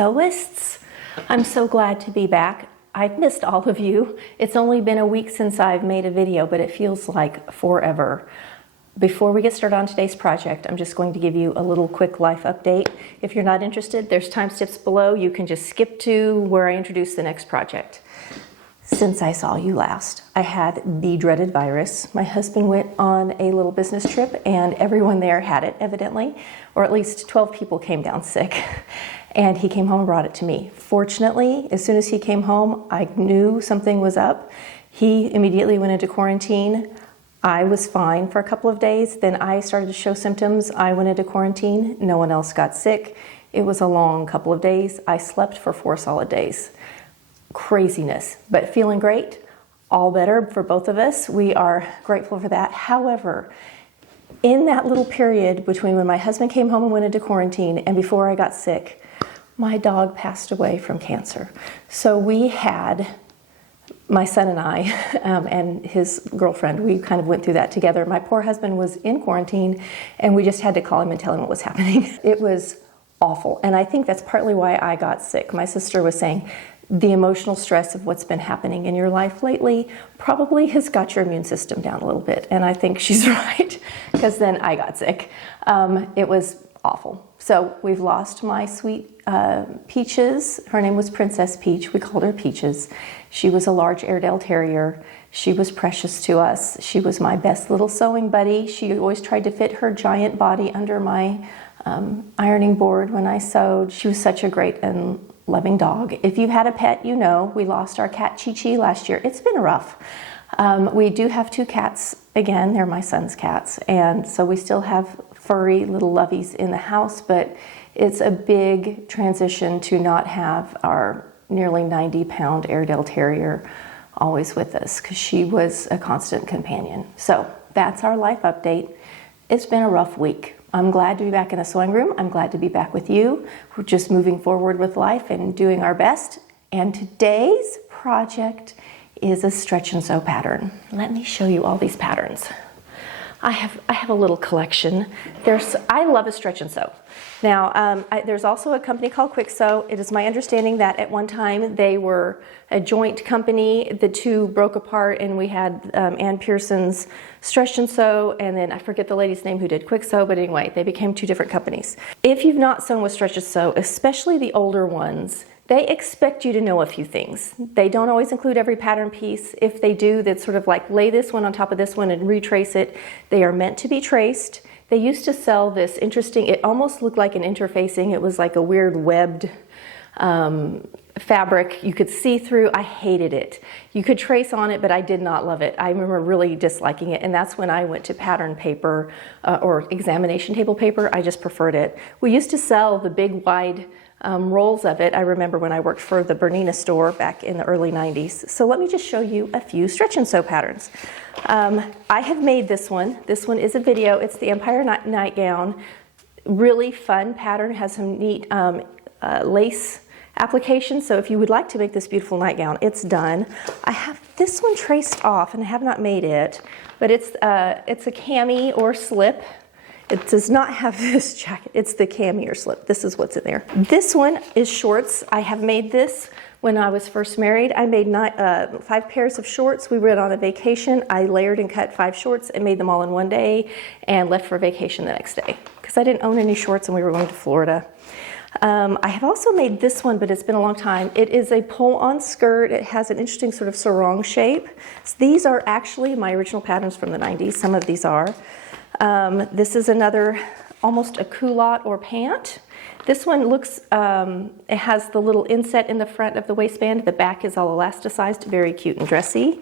sewists. I'm so glad to be back. I've missed all of you. It's only been a week since I've made a video, but it feels like forever. Before we get started on today's project, I'm just going to give you a little quick life update. If you're not interested, there's timestamps below. You can just skip to where I introduce the next project. Since I saw you last, I had the dreaded virus. My husband went on a little business trip and everyone there had it, evidently, or at least 12 people came down sick. And he came home and brought it to me. Fortunately, as soon as he came home, I knew something was up. He immediately went into quarantine. I was fine for a couple of days. Then I started to show symptoms. I went into quarantine. No one else got sick. It was a long couple of days. I slept for 4 solid days. Craziness, but feeling great. All better for both of us. We are grateful for that. However, in that little period between when my husband came home and went into quarantine and before I got sick, my dog passed away from cancer. So we had, my son and I, and his girlfriend, we kind of went through that together. My poor husband was in quarantine and we just had to call him and tell him what was happening. It was awful. And I think that's partly why I got sick. My sister was saying the emotional stress of what's been happening in your life lately probably has got your immune system down a little bit. And I think she's right, because then I got sick. It was awful. So we've lost my sweet Peaches. Her name was Princess Peach. We called her Peaches. She was a large Airedale Terrier. She was precious to us. She was my best little sewing buddy. She always tried to fit her giant body under my ironing board when I sewed. She was such a great and loving dog. If you've had a pet, you know we lost our cat Chi-Chi last year. It's been rough. We do have 2 cats again. They're my son's cats, and so we still have furry little lovies in the house, but it's a big transition to not have our nearly 90-pound Airedale Terrier always with us, because she was a constant companion. So that's our life update. It's been a rough week. I'm glad to be back in the sewing room. I'm glad to be back with you. We're just moving forward with life and doing our best. And today's project is a stretch and sew pattern. Let me show you all these patterns. I have a little collection. I love a stretch and sew. Now, there's also a company called Quick Sew. It is my understanding that at one time they were a joint company. The two broke apart and we had Ann Pearson's Stretch and Sew, and then I forget the lady's name who did Quick Sew, but anyway, they became 2 different companies. If you've not sewn with Stretch and Sew, especially the older ones, they expect you to know a few things. They don't always include every pattern piece. If they do, that's sort of like lay this one on top of this one and retrace it. They are meant to be traced. They used to sell this interesting, it almost looked like an interfacing. It was like a weird webbed fabric you could see through. I hated it. You could trace on it, but I did not love it. I remember really disliking it, and that's when I went to pattern paper or examination table paper. I just preferred it. We used to sell the big wide rolls of it. I remember when I worked for the Bernina store back in the early 90s. So let me just show you a few stretch and sew patterns. I have made this one. This one is a video. It's the Empire Nightgown. Really fun pattern. Has some neat lace application. So if you would like to make this beautiful nightgown, it's done. I have this one traced off and I have not made it, but it's a cami or slip. It does not have this jacket. It's the cami or slip. This is what's in there. This one is shorts. I have made this when I was first married. I made 5 pairs of shorts. We went on a vacation. I layered and cut 5 shorts and made them all in one day and left for vacation the next day because I didn't own any shorts and we were going to Florida. I have also made this one, but it's been a long time. It is a pull-on skirt. It has an interesting sort of sarong shape. So these are actually my original patterns from the 90s. Some of these are. This is another, almost a culotte or pant. This one looks, it has the little inset in the front of the waistband. The back is all elasticized, very cute and dressy.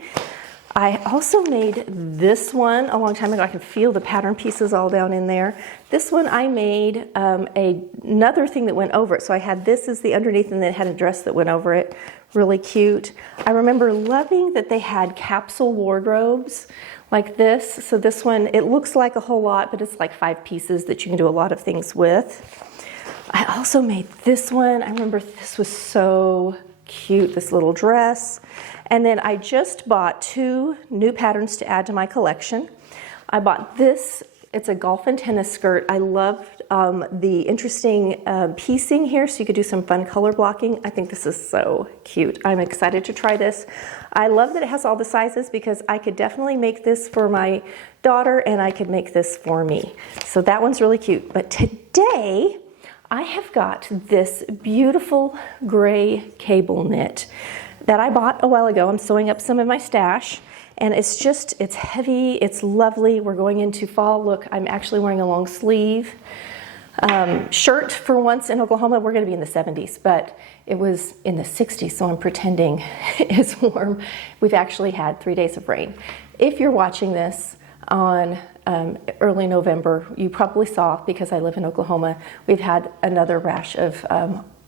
I also made this one a long time ago. I can feel the pattern pieces all down in there. This one I made another thing that went over it. So I had this as the underneath and then it had a dress that went over it. Really cute. I remember loving that they had capsule wardrobes like this. So this one, it looks like a whole lot, but it's like 5 pieces that you can do a lot of things with. I also made this one. I remember this was so cute, this little dress. And then I just bought 2 new patterns to add to my collection. I bought this It's a golf and tennis skirt. I loved the interesting piecing here, so you could do some fun color blocking. I think this is so cute. I'm excited to try this. I love that it has all the sizes because I could definitely make this for my daughter and I could make this for me. So that one's really cute. But today I have got this beautiful gray cable knit that I bought a while ago. I'm sewing up some in my stash. And it's heavy, it's lovely. We're going into fall. Look, I'm actually wearing a long sleeve shirt for once in Oklahoma. We're gonna be in the 70s, but it was in the 60s, so I'm pretending it's warm. We've actually had 3 days of rain. If you're watching this on early November, you probably saw, because I live in Oklahoma, we've had another rash of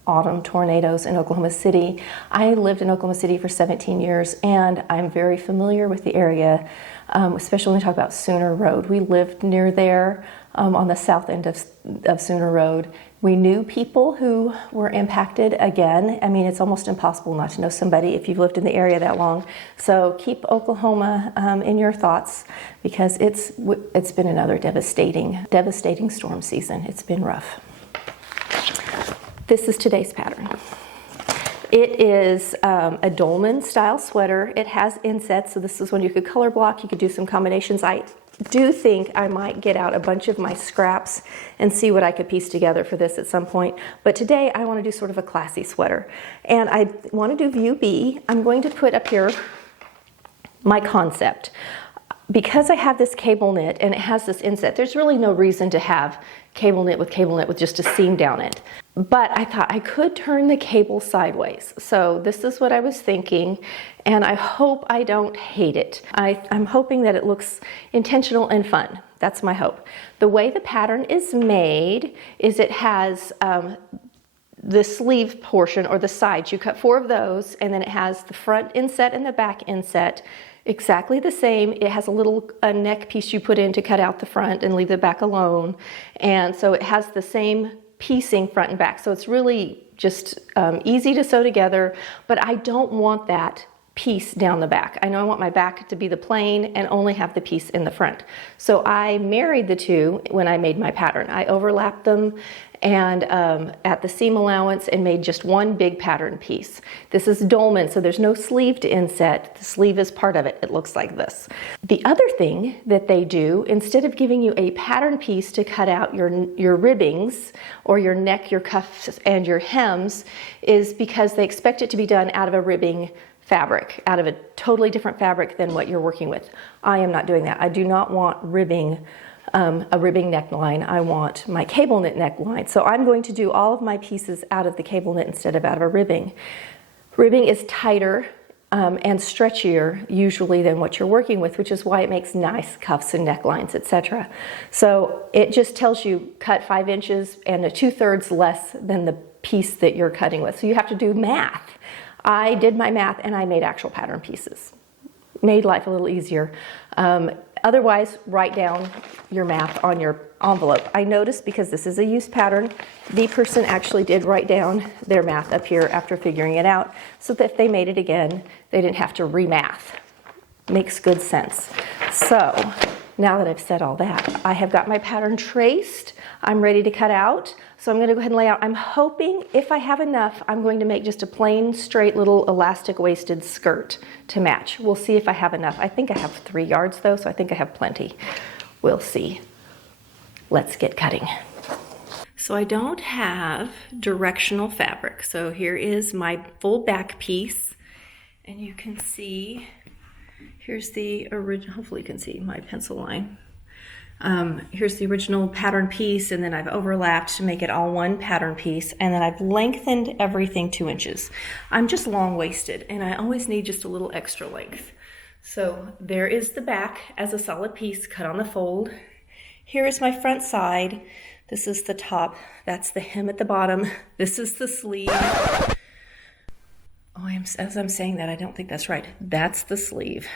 autumn tornadoes in Oklahoma City. I lived in Oklahoma City for 17 years and I'm very familiar with the area, especially when we talk about Sooner Road. We lived near there on the south end of Sooner Road. We knew people who were impacted again. I mean, it's almost impossible not to know somebody if you've lived in the area that long. So keep Oklahoma in your thoughts because it's been another devastating storm season. It's been rough. This is today's pattern. It is a Dolman style sweater. It has insets, so this is when you could color block, you could do some combinations. I do think I might get out a bunch of my scraps and see what I could piece together for this at some point. But today I want to do sort of a classy sweater. And I want to do view B. I'm going to put up here my concept. Because I have this cable knit and it has this inset, there's really no reason to have cable knit with just a seam down it. But I thought I could turn the cable sideways. So this is what I was thinking, and I hope I don't hate it. I'm hoping that it looks intentional and fun. That's my hope. The way the pattern is made is it has the sleeve portion or the sides. You cut 4 of those, and then it has the front inset and the back inset exactly the same. It has a neck piece you put in to cut out the front and leave the back alone. And so it has the same piecing front and back. So it's really just easy to sew together, but I don't want that piece down the back. I know I want my back to be the plain and only have the piece in the front. So I married the two when I made my pattern. I overlapped them and at the seam allowance and made just one big pattern piece. This is Dolman, so there's no sleeve to inset. The sleeve is part of it. It looks like this. The other thing that they do, instead of giving you a pattern piece to cut out your ribbings or your neck, your cuffs, and your hems, is because they expect it to be done out of a ribbing fabric, out of a totally different fabric than what you're working with. I am not doing that. I do not want ribbing, a ribbing neckline. I want my cable knit neckline. So I'm going to do all of my pieces out of the cable knit instead of out of a ribbing. Ribbing is tighter and stretchier usually than what you're working with, which is why it makes nice cuffs and necklines, etc. So it just tells you cut 5 inches and a 2/3 less than the piece that you're cutting with. So you have to do math. I did my math and I made actual pattern pieces. Made life a little easier. Otherwise, write down your math on your envelope. I noticed because this is a used pattern, the person actually did write down their math up here after figuring it out so that if they made it again, they didn't have to remath. Makes good sense. So now that I've said all that, I have got my pattern traced. I'm ready to cut out. So I'm going to go ahead and lay out. I'm hoping if I have enough, I'm going to make just a plain, straight little elastic waisted skirt to match. We'll see if I have enough. I think I have 3 yards though, so I think I have plenty. We'll see. Let's get cutting. So I don't have directional fabric. So here is my full back piece. And you can see, here's the original, hopefully you can see my pencil line. Here's the original pattern piece, and then I've overlapped to make it all one pattern piece, and then I've lengthened everything 2 inches. I'm just long-waisted, and I always need just a little extra length. So there is the back as a solid piece cut on the fold. Here is my front side. This is the top. That's the hem at the bottom. This is the sleeve. Oh, as I'm saying that, I don't think that's right. That's the sleeve.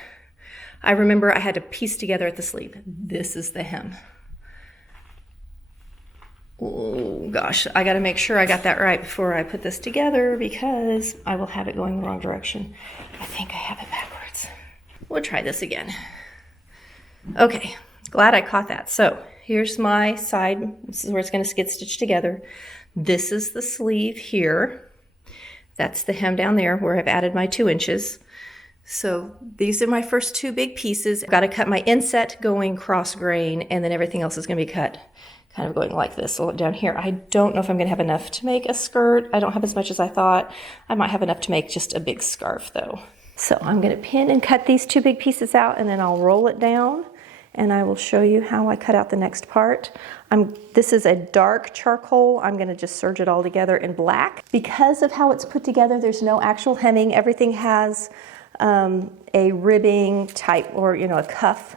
I remember I had to piece together at the sleeve. This is the hem. Oh gosh, I gotta make sure I got that right before I put this together because I will have it going the wrong direction. I think I have it backwards. We'll try this again. Okay, Glad I caught that. So here's my side. This is where it's going to get stitched together. This is the sleeve here. That's the hem down there where I've added my 2 inches. So these are my first 2 big pieces. I've got to cut my inset going cross grain, and then everything else is going to be cut kind of going like this. So down here, I don't know if I'm going to have enough to make a skirt. I don't have as much as I thought. I might have enough to make just a big scarf though. So I'm going to pin and cut these 2 big pieces out, and then I'll roll it down, and I will show you how I cut out the next part. This is a dark charcoal. I'm going to just serge it all together in black. Because of how it's put together, there's no actual hemming. Everything has a ribbing type, or a cuff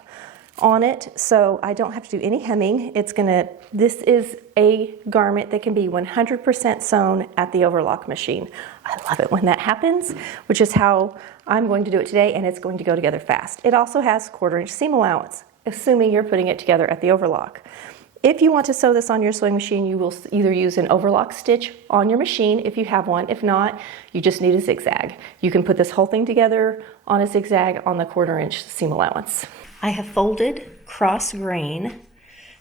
on it, so I don't have to do any hemming. This is a garment that can be 100% sewn at the Overlock machine. I love it when that happens, which is how I'm going to do it today, and it's going to go together fast. It also has 1/4 inch seam allowance, assuming you're putting it together at the Overlock. If you want to sew this on your sewing machine, you will either use an overlock stitch on your machine if you have one. If not, you just need a zigzag. You can put this whole thing together on a zigzag on the 1/4 inch seam allowance. I have folded cross grain.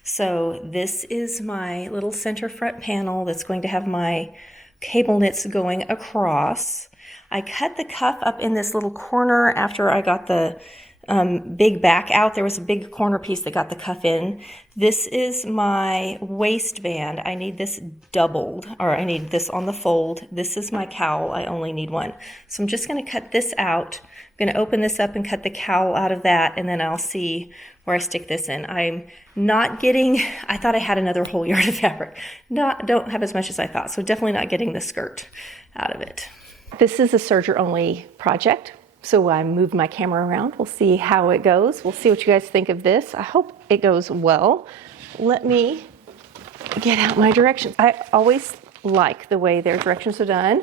So this is my little center front panel that's going to have my cable knits going across. I cut the cuff up in this little corner after I got the big back out. There was a big corner piece that got the cuff in. This is my waistband. I need this doubled, or I need this on the fold. This is my cowl. I only need one. So I'm just going to cut this out. I'm going to open this up and cut the cowl out of that, and then I'll see where I stick this in. I'm not getting, I thought I had another whole yard of fabric. Don't have as much as I thought, so definitely not getting the skirt out of it. This is a Serger only project. So I moved my camera around. We'll see how it goes. We'll see what you guys think of this. I hope it goes well. Let me get out my directions. I always like the way their directions are done.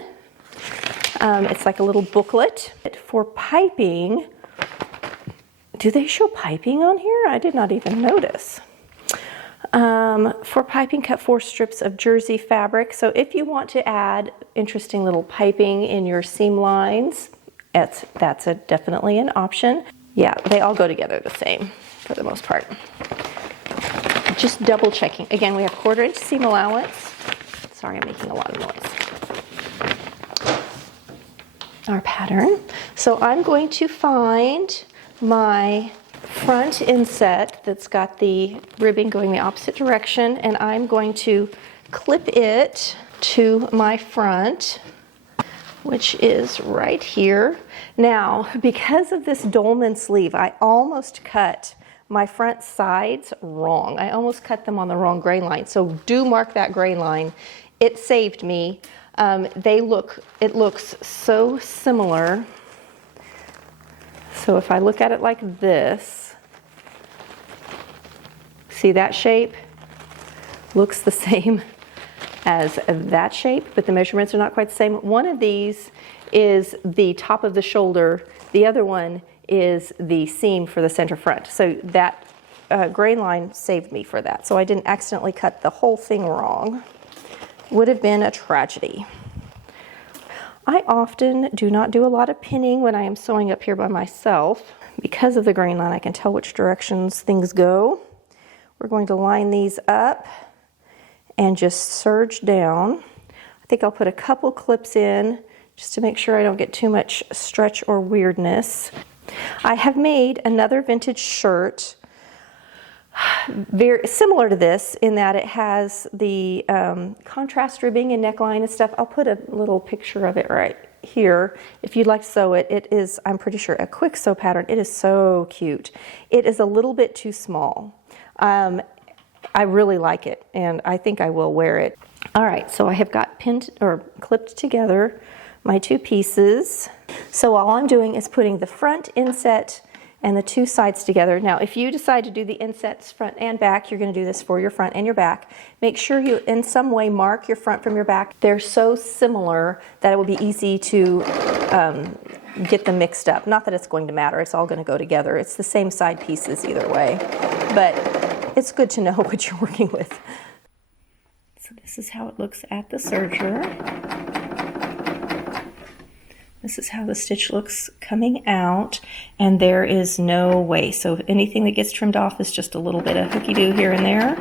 It's like a little booklet. For piping, do they show piping on here? I did not even notice. For piping, cut 4 strips of jersey fabric. So if you want to add interesting little piping in your seam lines, that's definitely an option. Yeah, they all go together the same for the most part. Just double checking. Again, we have 1/4 inch seam allowance. Sorry, I'm making a lot of noise. Our pattern. So I'm going to find my front inset that's got the ribbing going the opposite direction, and I'm going to clip it to my front, which is right here. Now, because of this Dolman sleeve, I almost cut my front sides wrong. I almost cut them on the wrong grain line. So do mark that grain line. It saved me. It looks so similar. So if I look at it like this, see that shape? Looks the same as that shape, but the measurements are not quite the same. One of these is the top of the shoulder. The other one is the seam for the center front. So that grain line saved me for that. So I didn't accidentally cut the whole thing wrong. Would have been a tragedy. I often do not do a lot of pinning when I am sewing up here by myself. Because of the grain line, I can tell which directions things go. We're going to line these up and just serge down. I think I'll put a couple clips in just to make sure I don't get too much stretch or weirdness. I have made another vintage shirt very similar to this in that it has the contrast ribbing and neckline and stuff. I'll put a little picture of it right here if you'd like to sew it. It is, I'm pretty sure, a quick sew pattern. It is so cute. It is a little bit too small. I really like it, and I think I will wear it. All right, so I have got pinned or clipped together my 2 pieces. So all I'm doing is putting the front inset and the 2 sides together. Now, if you decide to do the insets front and back, you're going to do this for your front and your back. Make sure you in some way mark your front from your back. They're so similar that it will be easy to get them mixed up. Not that it's going to matter. It's all going to go together. It's the same side pieces either way. But it's good to know what you're working with. So this is how it looks at the serger. This is how the stitch looks coming out, and there is no waste. So anything that gets trimmed off is just a little bit of hooky-doo here and there,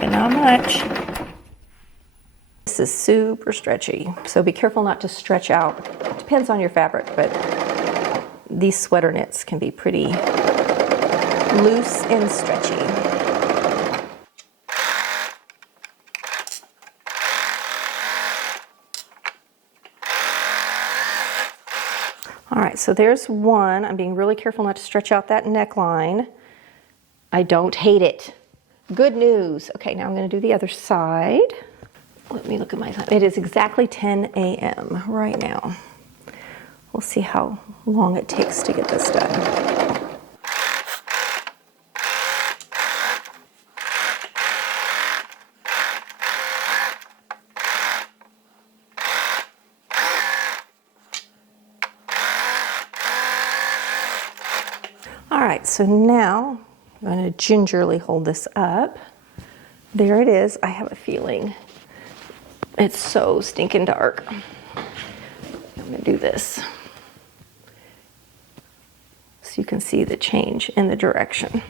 but not much. This is super stretchy, so be careful not to stretch out. It depends on your fabric, but these sweater knits can be pretty loose and stretchy. All right, so there's one. I'm being really careful not to stretch out that neckline. I don't hate it. Good news. Okay, now I'm going to do the other side. Let me look at my time. It is exactly 10 a.m. right now. We'll see how long it takes to get this done. All right, so now I'm going to gingerly hold this up. There it is. I have a feeling it's so stinking dark. I'm going to do this so you can see the change in the direction.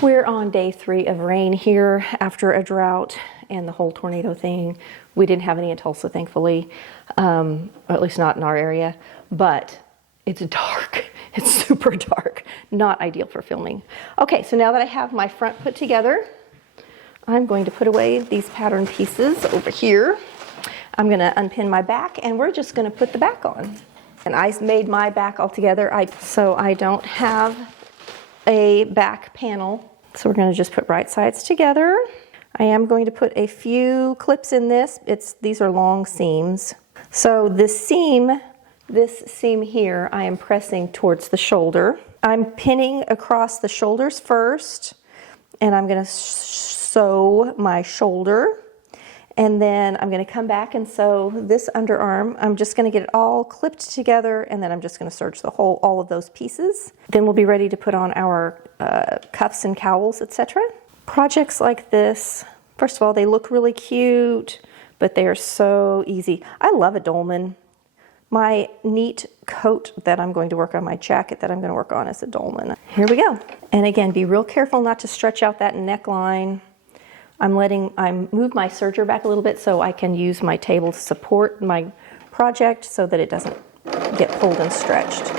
We're on day 3 of rain here after a drought and the whole tornado thing. We didn't have any in Tulsa, thankfully, or at least not in our area, but it's dark. It's super dark. Not ideal for filming. Okay, so now that I have my front put together, I'm going to put away these pattern pieces over here. I'm going to unpin my back, and we're just going to put the back on. And I made my back all together, so I don't have a back panel. So we're going to just put right sides together. I am going to put a few clips in this. These are long seams. So this seam here, I am pressing towards the shoulder. I'm pinning across the shoulders first, and I'm going to sew my shoulder, and then I'm going to come back and sew this underarm. I'm just going to get it all clipped together, and then I'm just going to serge all of those pieces. Then we'll be ready to put on our cuffs and cowls, etc. Projects like this, first of all, they look really cute, but they are so easy. I love a Dolman. My neat coat that I'm going to work on, my jacket that I'm going to work on, is a Dolman. Here we go. And again, be real careful not to stretch out that neckline. I moved my serger back a little bit so I can use my table to support my project so that it doesn't get pulled and stretched.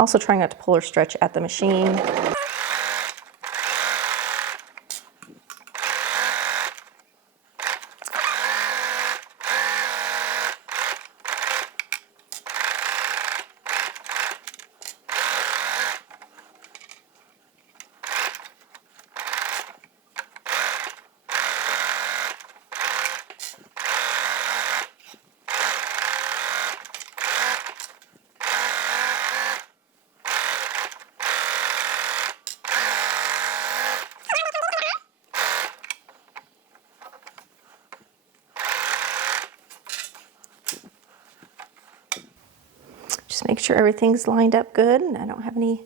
Also trying not to pull or stretch at the machine. Just make sure everything's lined up good and I don't have any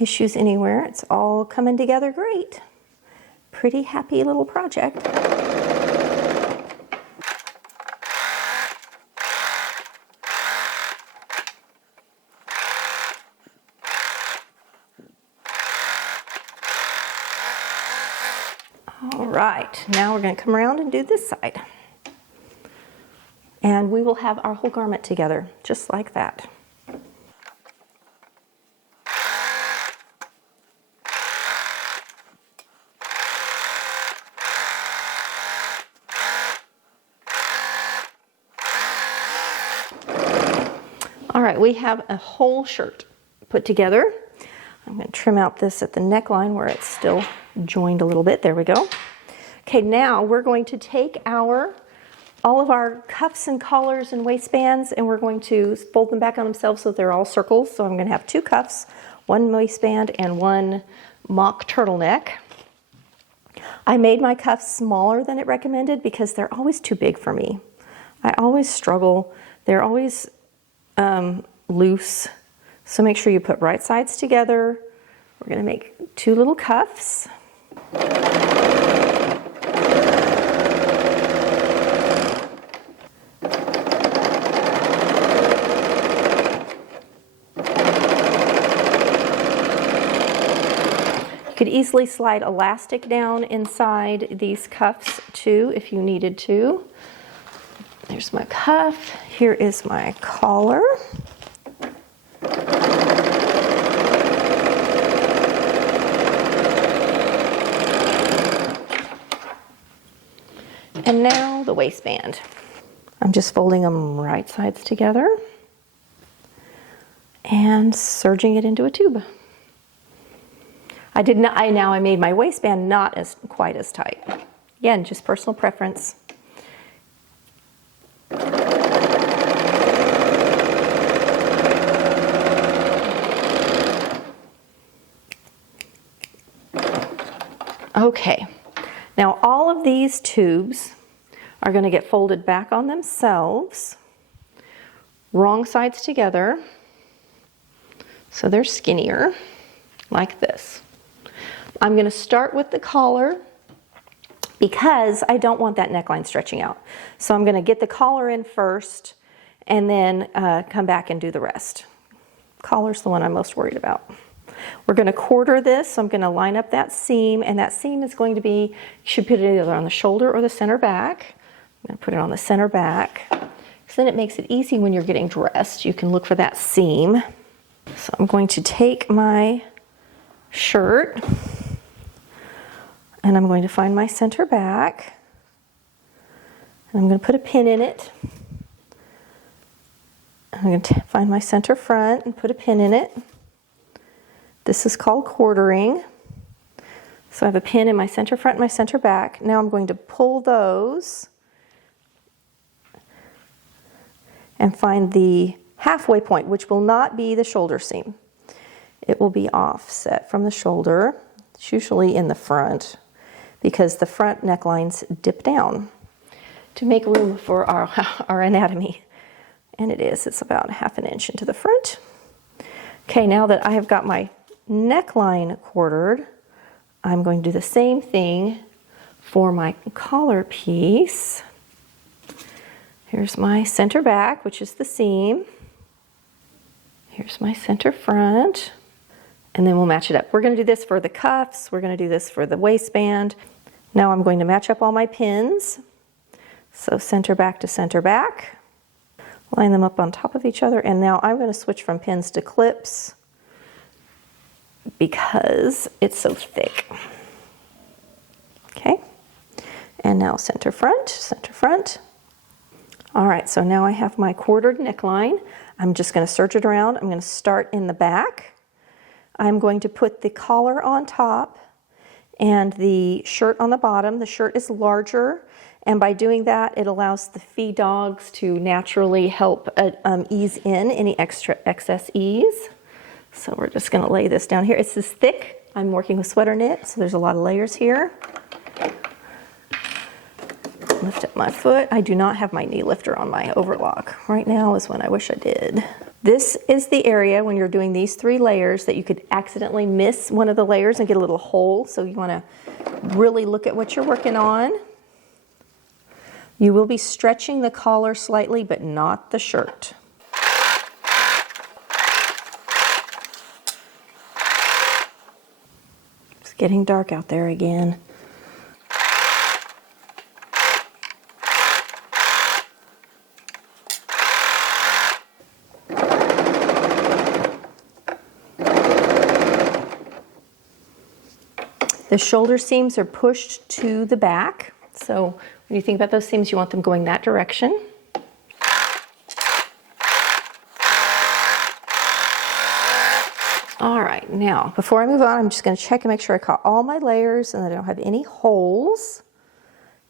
issues anywhere. It's all coming together great. Pretty happy little project. All right, now we're going to come around and do this side. And we will have our whole garment together, just like that. All right, we have a whole shirt put together. I'm going to trim out this at the neckline where it's still joined a little bit. There we go. Okay, now we're going to take all of our cuffs and collars and waistbands, and we're going to fold them back on themselves so they're all circles. So I'm going to have 2 cuffs, 1 waistband, and 1 mock turtleneck. I made my cuffs smaller than it recommended because they're always too big for me. I always struggle. They're always loose. So make sure you put right sides together. We're going to make 2 little cuffs. could easily slide elastic down inside these cuffs too if you needed to. There's my cuff. Here is my collar. And now the waistband. I'm just folding them right sides together and serging it into a tube. I made my waistband not quite as tight. Again, just personal preference. Okay, now all of these tubes are going to get folded back on themselves, wrong sides together, so they're skinnier, like this. I'm going to start with the collar because I don't want that neckline stretching out. So I'm going to get the collar in first and then come back and do the rest. Collar's the one I'm most worried about. We're going to quarter this, so I'm going to line up that seam, and that seam is going to be, you should put it either on the shoulder or the center back. I'm going to put it on the center back, because then it makes it easy when you're getting dressed. You can look for that seam. So I'm going to take my shirt, and I'm going to find my center back, and I'm going to put a pin in it. I'm going to find my center front and put a pin in it. This is called quartering. So I have a pin in my center front and my center back. Now I'm going to pull those and find the halfway point, which will not be the shoulder seam. It will be offset from the shoulder. It's usually in the front because the front necklines dip down to make room for our anatomy. And it's about 1/2 inch into the front. Okay, now that I have got my neckline quartered, I'm going to do the same thing for my collar piece. Here's my center back, which is the seam. Here's my center front, and then we'll match it up. We're going to do this for the cuffs. We're going to do this for the waistband. Now I'm going to match up all my pins. So center back to center back. Line them up on top of each other, and now I'm going to switch from pins to clips because it's so thick. Okay, and now center front, center front. All right, so now I have my quartered neckline. I'm just going to serge it around. I'm going to start in the back. I'm going to put the collar on top and the shirt on the bottom. The shirt is larger, and by doing that, it allows the feed dogs to naturally help ease in any excess ease. So we're just going to lay this down here. It's this thick. I'm working with sweater knit, so there's a lot of layers here. Lift up my foot. I do not have my knee lifter on my overlock. Right now is when I wish I did. This is the area when you're doing these 3 layers that you could accidentally miss one of the layers and get a little hole. So you want to really look at what you're working on. You will be stretching the collar slightly, but not the shirt. It's getting dark out there again. The shoulder seams are pushed to the back. So when you think about those seams, you want them going that direction. All right, now before I move on, I'm just going to check and make sure I caught all my layers and that I don't have any holes.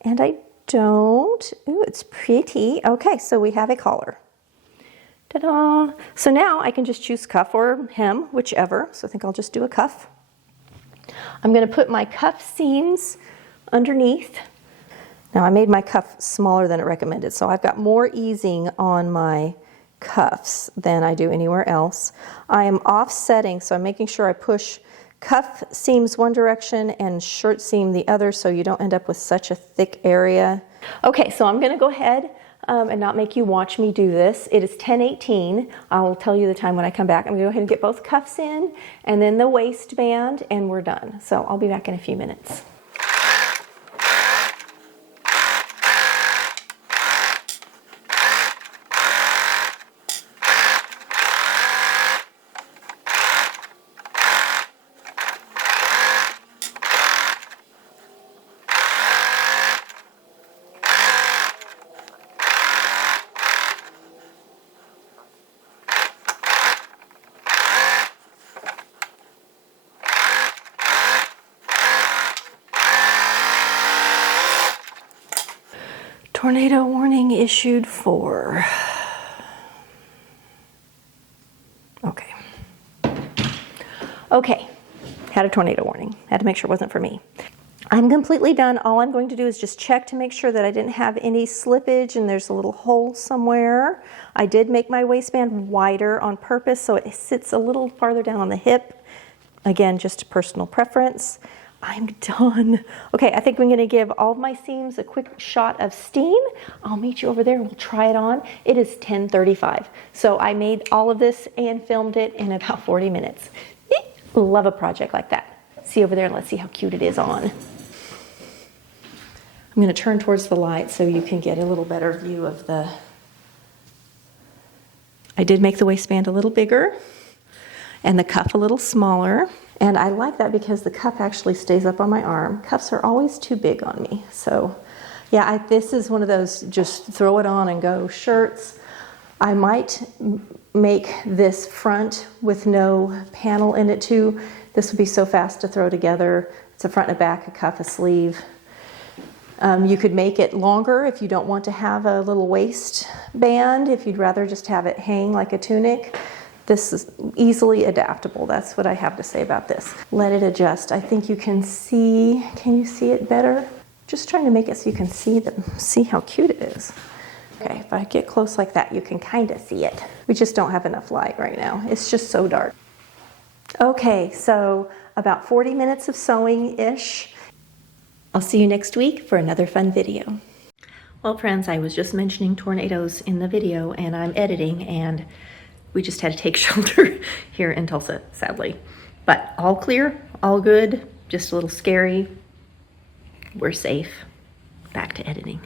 And I don't. Ooh, it's pretty. Okay, so we have a collar. Ta-da! So now I can just choose cuff or hem, whichever. So I think I'll just do a cuff. I'm going to put my cuff seams underneath. Now I made my cuff smaller than it recommended, so I've got more easing on my cuffs than I do anywhere else. I am offsetting, so I'm making sure I push cuff seams one direction and shirt seam the other so you don't end up with such a thick area. Okay, so I'm going to go ahead. and not make you watch me do this. It is 10:18. I'll tell you the time when I come back. I'm gonna go ahead and get both cuffs in and then the waistband, and we're done. So I'll be back in a few minutes. Tornado warning issued for. Okay, had a tornado warning. Had to make sure it wasn't for me. I'm completely done. All I'm going to do is just check to make sure that I didn't have any slippage and there's a little hole somewhere. I did make my waistband wider on purpose so it sits a little farther down on the hip. Again, just a personal preference. I'm done. Okay, I think I'm gonna give all of my seams a quick shot of steam. I'll meet you over there and we'll try it on. It is 10:35. So I made all of this and filmed it in about 40 minutes. Love a project like that. See over there and let's see how cute it is on. I'm gonna turn towards the light so you can get a little better view of the. I did make the waistband a little bigger and the cuff a little smaller. And I like that because the cuff actually stays up on my arm. Cuffs are always too big on me. So yeah, this is one of those just throw it on and go shirts. I might make this front with no panel in it too. This would be so fast to throw together. It's a front and a back, a cuff, a sleeve. You could make it longer if you don't want to have a little waistband, if you'd rather just have it hang like a tunic. This is easily adaptable. That's what I have to say about this. Let it adjust. I think you can see, can you see it better? Just trying to make it so you can see how cute it is. Okay, if I get close like that, you can kind of see it. We just don't have enough light right now. It's just so dark. Okay, so about 40 minutes of sewing-ish. I'll see you next week for another fun video. Well, friends, I was just mentioning tornadoes in the video and I'm editing and we just had to take shelter here in Tulsa, sadly. But all clear, all good, just a little scary. We're safe. Back to editing.